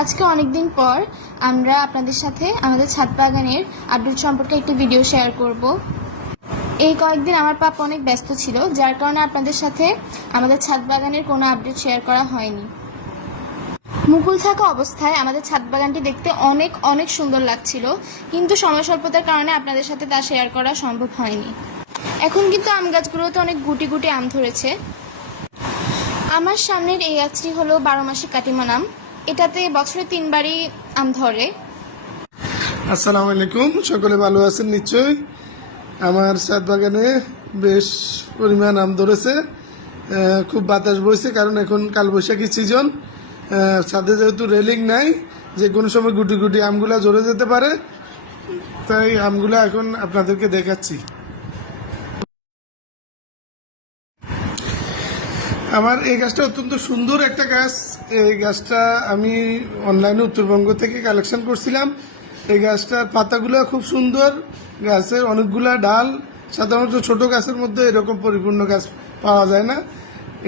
আজকে অনেক দিন পর আমরা আপনাদের সাথে আমাদের ছাদ বাগানের আপডেট সম্পর্কে একটি ভিডিও শেয়ার করব। এই কয়েকদিন আমার পাপা অনেক ব্যস্ত ছিল, যার কারণে আপনাদের সাথে আমাদের ছাদ বাগানের কোনো আপডেট শেয়ার করা হয়নি। মুকুল থাকা অবস্থায় আমাদের ছাদ বাগানটি দেখতে অনেক অনেক সুন্দর লাগছিল, কিন্তু সময় স্বল্পতার কারণে আপনাদের সাথে তা শেয়ার করা সম্ভব হয়নি। এখন কিন্তু আম গাছগুলোতে অনেক গুটি গুটি আম ধরেছে। আমার সামনের এই গাছটি হলো 12 মাসি কাটিমন আম। এটাতে বছরে 3 বারই আম ধরে। আসসালামু আলাইকুম, সকলে ভালো আছেন নিশ্চয়ই। আমার ছাদ বাগানে বেশ পরিমাণ আম ধরেছে, খুব বাতাস বইছে, কারণ এখন কালবৈশাখী সিজন। ছাদে যেহেতু রেলিং নাই, যে কোনো সময় গুটি গুটি আমগুলা ঝরে যেতে পারে, তাই আমগুলা এখন আপনাদেরকে দেখাচ্ছি। আমার এই গাছটা অত্যন্ত সুন্দর একটা গাছ। এই গাছটা আমি অনলাইনে উত্তরবঙ্গ থেকে কালেকশন করছিলাম। এই গাছটার পাতাগুলো খুব সুন্দর, গাছের অনেকগুলা ডাল। সাধারণত ছোট গাছের মধ্যে এরকম পরিপূর্ণ গাছ পাওয়া যায় না।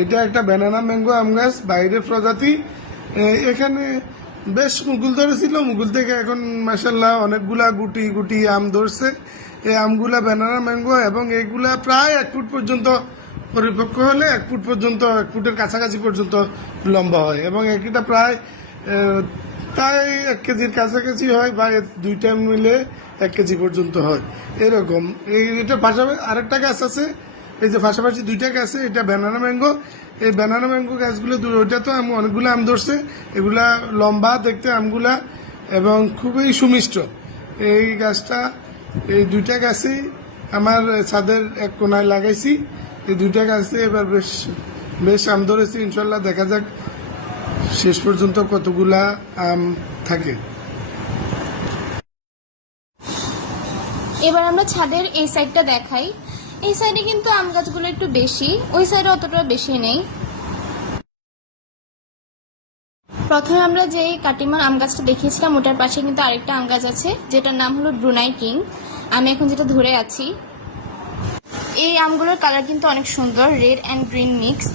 এটা একটা ব্যানানা ম্যাঙ্গো আম গাছ, বাইরের প্রজাতি। এখানে বেশ মুকুল ধরেছিল, মুকুল থেকে এখন মাশাআল্লাহ অনেকগুলা গুটি গুটি আম ধরছে। এই আমগুলা ব্যানানা ম্যাঙ্গো এবং এইগুলা প্রায় 1 ফুট পর্যন্ত পরিপক্ক হলে 1 ফুট পর্যন্ত, 1 ফুটের কাছাকাছি পর্যন্ত লম্বা হয়, এবং এটা প্রায় 1 কেজির কাছাকাছি হয়, বা 2টা মিলে 1 কেজি পর্যন্ত হয় এরকম। এটা পাশাপাশি আরেকটা গাছ আছে, এই যে পাশাপাশি 2টা গাছে, এটা ব্যানানা ম্যাঙ্গো। এই ব্যানানা ম্যাঙ্গো গাছগুলো ওইটা তো অনেকগুলো আম ধরছে, এগুলা লম্বা দেখতে আমগুলা এবং খুবই সুমিষ্ট। এই গাছটা, এই 2টা গাছই আমার ছাদের এক কোনায় লাগাইছি। এই 2টা গাছে এবার বেশ আম ধরেছি। ইনশাল্লাহ দেখা যাক শেষ পর্যন্ত কতগুলা আম থাকে। এবার আমরা ছাদের এই সাইডটা দেখাই। এই সাইডে কিন্তু আম গাছগুলো একটু বেশি, ওই সাইডে অতটা বেশি নেই। প্রথমে আমরা যে কাটিমন আম গাছটা দেখিয়েছিলাম, ওটার পাশে কিন্তু আরেকটা আম গাছ আছে, যেটার নাম হলো ব্রুনাই কিং। আমি এখন যেটা ধরে আছি, এই আমগুলোর কালার কিন্তু অনেক সুন্দর, রেড অ্যান্ড গ্রিন মিক্স।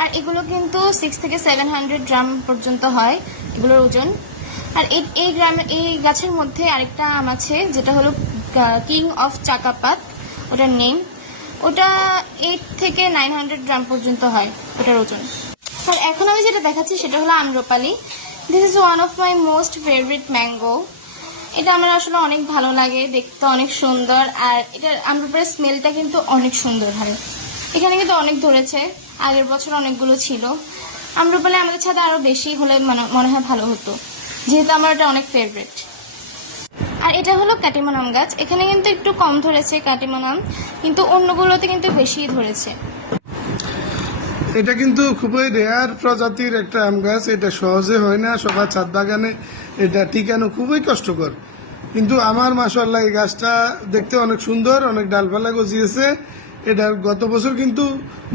আর এগুলো কিন্তু 600 থেকে 700 গ্রাম পর্যন্ত হয় এগুলোর ওজন। আর এই গাছের মধ্যে আরেকটা আম আছে, যেটা হলো কিং অফ চাকাপাত, ওটার নেম। ওটা 8 থেকে 900 গ্রাম পর্যন্ত হয় ওটার ওজন। আর এখন আমি যেটা দেখাচ্ছি সেটা হলো Amrapali. This is one of my most favourite mango. এটা আমার আসলে অনেক ভালো লাগে, দেখতে অনেক সুন্দর, আর এটার আম্রপালির স্মেলটা কিন্তু অনেক সুন্দর হয়। এখানে কিন্তু অনেক ধরেছে, আগের বছর অনেকগুলো ছিল। আম্রপালি আমাদের ছাদে আরো বেশি হলে মনে হয় ভালো হতো, যেহেতু আমার এটা অনেক ফেভারিট। আর এটা হলো কাটিমন আম গাছ। এখানে কিন্তু একটু কম ধরেছে কাটিমন আম, কিন্তু অন্যগুলোতে কিন্তু বেশি ধরেছে। এটা কিন্তু খুবই রেয়ার প্রজাতির একটা আম গাছ, এটা সহজে হয় না সবার ছাদ বাগানে, এটা টিকানো খুবই কষ্টকর। কিন্তু আমার মাশাআল্লাহ এই গাছটা দেখতে অনেক সুন্দর, অনেক ডালপালা গজিয়েছে। এটার গত বছর কিন্তু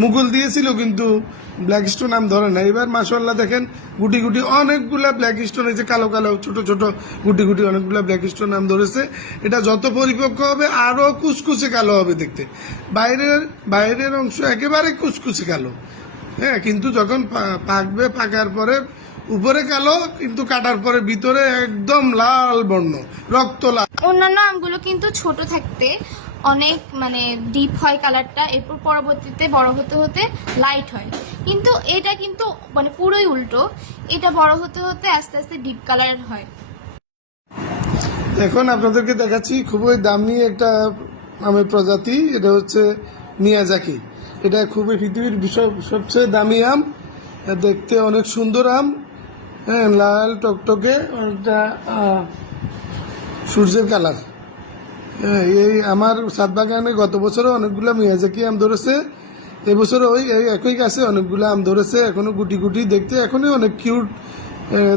মুকুল দিয়েছিল, কিন্তু ব্ল্যাক স্টোন আম ধরে না। এবার মাশাআল্লাহ দেখেন গুটি গুটি অনেকগুলা ব্ল্যাক স্টোন, এই যে কালো কালো ছোট ছোট গুটি গুটি অনেকগুলা ব্ল্যাক স্টোন আম ধরেছে। এটা যত পরিপক্ক হবে আরো কুচকুচে কালো হবে দেখতে। বাইরের অংশ একেবারে কুচকুচে কালো, হ্যাঁ, কিন্তু যখন পাকবে, পাকার পরে উপরে কালো, কিন্তু কাটার পরে ভিতরে একদম লাল বর্ণ, রক্ত লাল। অন্যান্য আমগুলো কিন্তু ছোট থাকতে অনেক ডিপ হয় কালারটা, এরপর পরবর্তীতে বড় হতে হতে লাইট হয়। কিন্তু এটা কিন্তু পুরোই উল্টো, এটা বড় হতে হতে আস্তে আস্তে ডিপ কালার হয়। এখন আপনাদেরকে দেখাচ্ছি খুবই দামি একটা আমের প্রজাতি, এটা হচ্ছে মিয়াজাকি। এটা খুবই পৃথিবীর সবচেয়ে দামি আম, দেখতে অনেক সুন্দর আম, হ্যাঁ, লাল টকটকে, অনেকটা সূর্যের কালার। এই আমার ছাদ বাগানে গত বছরও অনেকগুলো মিয়াজাকি আম ধরেছে, এবছরও এই একই গাছে অনেকগুলো আম ধরেছে, এখনো গুটি গুটি দেখতে, এখনই অনেক কিউট,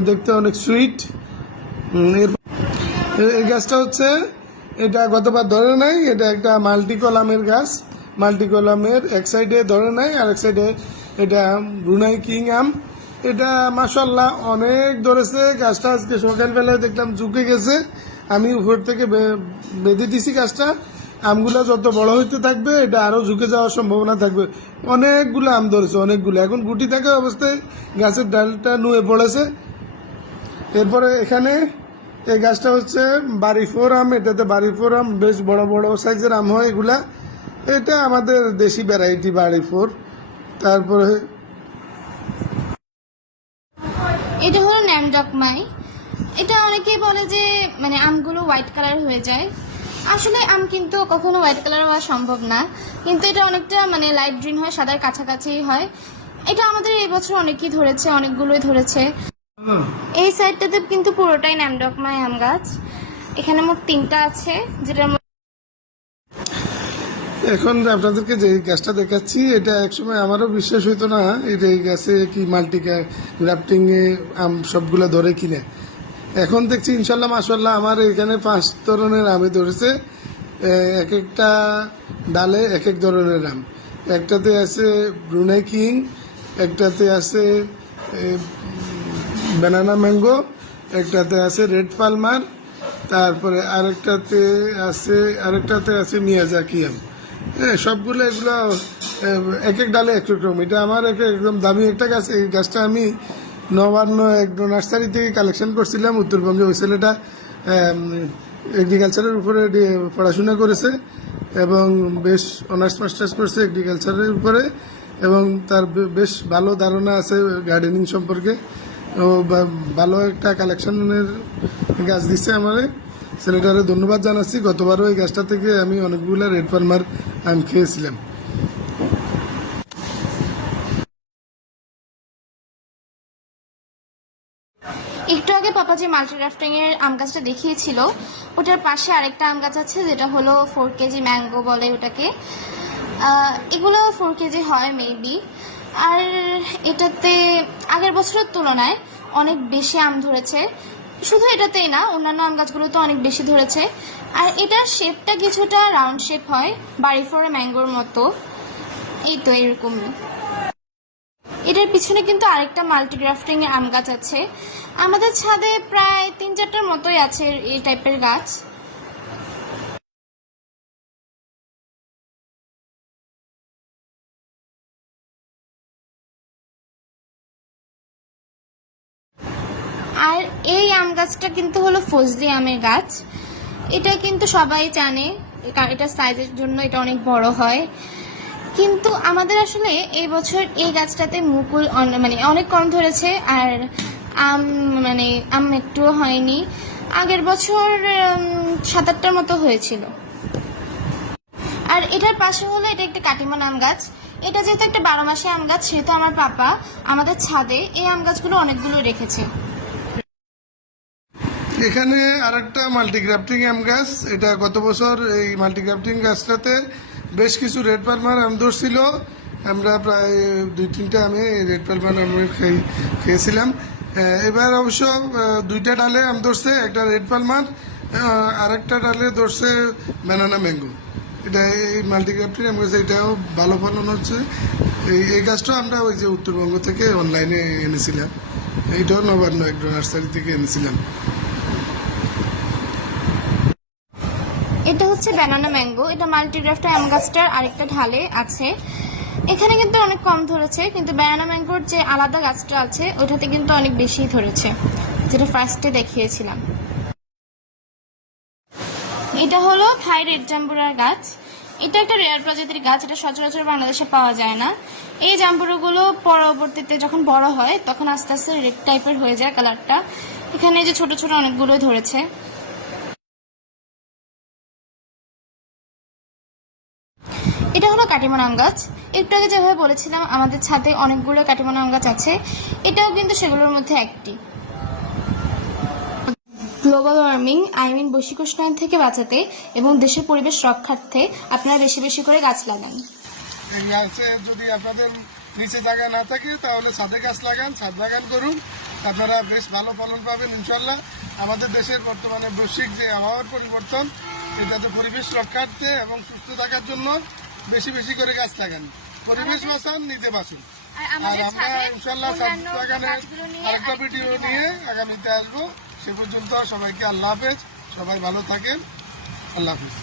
দেখতে অনেক সুইট। এই গাছটা হচ্ছে, এটা গতবার ধরে নাই, এটা একটা মাল্টি কলামের গাছ। মাল্টি কলামের এক সাইডে ধরে নাই, আর এক সাইডে এটা ব্রুনাই কিং আম। এটা মাশাআল্লাহ অনেক ধরেছে। গাছটা আজকে সকালবেলায় দেখলাম ঝুঁকে গেছে, আমি উপর থেকে বেঁধে দিছি গাছটা। আমগুলা যত বড় হইতে থাকবে এটা আরো ঝুঁকে যাওয়ার সম্ভাবনা থাকবে। অনেকগুলো আম ধরেছে, অনেকগুলো। এখন গুটি থাকা অবস্থায় গাছের ডালটা নুয়ে পড়েছে। এরপরে এখানে এই গাছটা হচ্ছে বাড়ি ফোর আম, এটাতে বাড়ি ফোর আম বেশ বড় বড় সাইজের আম হয় এগুলা। এটা আমাদের দেশি ভ্যারাইটি বাড়ি ফোর। তারপরে এটা হলো ন্যামডকমাই। এটা অনেকেই বলে যে মানে আমগুলো হোয়াইট কালার হয়ে যায়, আসলে আম কিন্তু কখনো হোয়াইট কালার হওয়া সম্ভব না, কিন্তু এটা অনেকটা মানে লাইট গ্রিন হয়, সাদার কাছাকাছি হয়। এটা আমাদের এই বছর অনেকেই ধরেছে, অনেকগুলোই ধরেছে। এই সাইডটাতে কিন্তু পুরোটাই ন্যামডকমাই আম গাছ। এখানে মোট 3টা আছে, যেটার এখন আপনাদেরকে যে গাছটা দেখাচ্ছি এটা একসময় আমারও বিশ্বাস হইতো না এটা এই গাছে কি মাল্টি গ্রাফটিং এ আম সবগুলো ধরে কিনে। এখন দেখছি ইনশাল্লাহ মাশাল্লাহ আমার এখানে 5 ধরনের আমে ধরেছে। এক একটা ডালে এক এক ধরনের আম। একটাতে আছে ব্রুনাই কিং, একটাতে আছে ব্যানানা ম্যাঙ্গো, একটাতে আছে রেড পালমার, তারপরে আরেকটাতে আছে মিয়াজাকি আম। হ্যাঁ, সবগুলো এগুলো এক এক ডালে এক এক রকম। এটা আমার একদম দামি একটা গাছ। এই গাছটা আমি নবান্ন এক নার্সারি থেকে কালেকশন করছিলাম উত্তরবঙ্গে। ওই ছেলেটা এগ্রিকালচারের উপরে পড়াশোনা করেছে এবং বেশ অনার্স মাস্টার্স করছে এগ্রিকালচারের উপরে, এবং তার বেশ ভালো ধারণা আছে গার্ডেনিং সম্পর্কে। ও ভালো একটা কালেকশনের গাছ দিচ্ছে আমারে। ছেলেটারে ধন্যবাদ জানাচ্ছি। গতবারও এই গাছটা থেকে আমি অনেকগুলো রেড পালমার আম খেয়েছিলাম। একটু আগে পাপা যে মাল্টিগ্রাফটিং এর আম গাছটা দেখিয়েছিল, ওটার পাশে আরেকটা আম গাছ আছে যেটা হলো 4 কেজি ম্যাঙ্গো বলে ওটাকে। এগুলো 4 কেজি হয় মেবি। আর এটাতে আগের বছরের তুলনায় অনেক বেশি আম ধরেছে। শুধু এটাতেই না, অন্যান্য আম গাছগুলো তো অনেক বেশি ধরেছে। আর এটার শেপটা কিছুটা রাউন্ড শেপ হয়, বাড়ি ফোরে ম্যাঙ্গোর মতো। এই তো এরকমই। এটার পিছনে কিন্তু আরেকটা মাল্টিগ্রাফটিং এর আম গাছ আছে। আমাদের ছাদে প্রায় 3-4টার মতোই আছে এই টাইপের গাছ। আর এই আম গাছটা কিন্তু হলো ফজলি আমের গাছ। এটা কিন্তু সবাই জানে, কারণ এটা সাইজের জন্য এটা অনেক বড় হয়। কিন্তু আমাদের আসলে এই বছর এই গাছটাতে মুকুল মানে অনেক কম ধরেছে, আর আম মানে আম একটুও হয়নি। আগের বছর 7-8টার মতো হয়েছিল। আর এটার পাশে হলো এটা একটা কাটিমন আম গাছ। এটা যেহেতু একটা 12 মাসে আম গাছ, সেহেতু আমার পাপা আমাদের ছাদে এই আম গাছগুলো অনেকগুলো রেখেছে। এখানে আরেকটা মাল্টিগ্রাফটিং আম গাছ। এটা গত বছর এই মাল্টিগ্রাফটিং গাছটাতে বেশ কিছু রেড পালমার আম ধরছিল। আমরা প্রায় 2-3টা আমি রেড পালমার আম খেয়েছিলাম। এবার অবশ্য 2টা ডালে আম ধরছে, একটা রেড পালমার, আরেকটা ডালে ধরছে ব্যানানা ম্যাঙ্গো। এটা এই মাল্টিগ্রাফটিং আম গাছ, এটাও ভালো ফলন হচ্ছে। এই গাছটাও আমরা ওই যে উত্তরবঙ্গ থেকে অনলাইনে এনেছিলাম। এইটাও নবান্ন এক নার্সারি থেকে এনেছিলাম। এটা হচ্ছে ব্যানানা ম্যাঙ্গো। এটা মাল্টিগ্রাফটিং আম গাছটার আরেকটা ঢালে আছে। এখানে কিন্তু অনেক কম ধরেছে, কিন্তু ব্যানানা ম্যাঙ্গোর যে আলাদা গাছটা আছে ওটাতে কিন্তু অনেক বেশি ধরেছে, যেটা ফার্স্টে দেখিয়েছিলাম। এটা হলো থাই রেড জাম্বুরার গাছ। এটা একটা রেয়ার প্রজাতির গাছ, এটা সচরাচর বাংলাদেশে পাওয়া যায় না। এই জাম্বুরাগুলো পরবর্তীতে যখন বড় হয় তখন আস্তে আস্তে রেড টাইপের হয়ে যায় কালারটা। এখানে যে ছোট ছোট অনেকগুলো ধরেছে। এটা হলো কাটিমন আম গাছ। একটু আগে যেভাবে বলেছিলাম আমাদের ছাদে অনেকগুলো কাটিমন আম গাছ আছে, এটাও কিন্তু সেগুলোর মধ্যে একটি। গ্লোবাল ওয়ার্মিং বৈশ্বিক উষ্ণায়ন থেকে বাঁচাতে এবং দেশের পরিবেশ রক্ষার্থে আপনারা বেশি বেশি করে গাছ লাগান। এই গাছে যদি আপনাদের নিচে জায়গা না থাকে তাহলে ছাদে গাছ লাগান, ছাদ বাগান করুন, আপনারা বেশ ভালো ফলন পাবেন ইনশাল্লাহ। আমাদের দেশের বর্তমানে বৈশ্বিক যে আবহাওয়ার পরিবর্তন, এটাতে পরিবেশ রক্ষার্থে এবং সুস্থ থাকার জন্য বেশি বেশি করে গাছ লাগান। পরিবেশ বাঁচান, নিজে বাঁচুন। আর আমরা ইনশাল্লাহ ছাদ বাগানের আরেকটা ভিডিও নিয়ে আগামীতে আসবো। সে পর্যন্ত সবাইকে আল্লাহ হাফেজ। সবাই ভালো থাকেন। আল্লাহ হাফেজ।